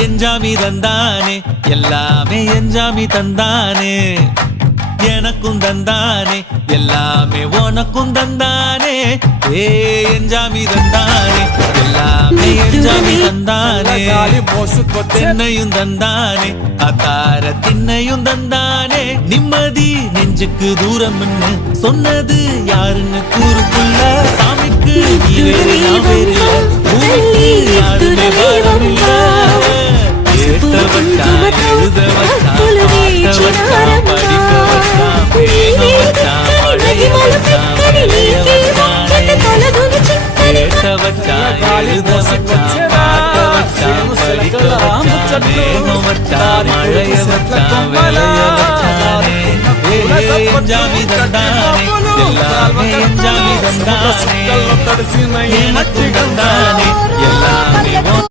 எஞ்சாமி தந்தானே எல்லாமே எஞ்சாமி தந்தானே எனக்கும் தந்தானே எல்லாமே உனக்கும் தந்தானே ஏ எஞ்சாமி தந்தானே எல்லாமே எஞ்சாமி தந்தானே தென்னையும் தந்தானே அத்தார திண்ணையும் தந்தானே நிம்மதி நெஞ்சுக்கு தூரம்னு சொன்னது யாருன்னு கூறுக்குள்ள சாமிக்கு நீ வேறு நான் வேறு பூமிக்கு யாருமே பாரமில்ல ஏத்த வச்சான் எழுத வச்சான் பாட்ட வச்சான் படிக்க வச்சான் பேக வச்சான் பழைய வச்சான் விளைய வச்சானே ஏத்த வச்சான் எழுத வச்சான் பாட்ட வச்சான் படிக்க வச்சான் பேக வச்சான் மழைய வச்சான் விளைய வச்சானே எஞ்சாமி தந்தானே எல்லாமே எஞ்சாமி தந்தானே எனக்கு தந்தானே எல்லாமே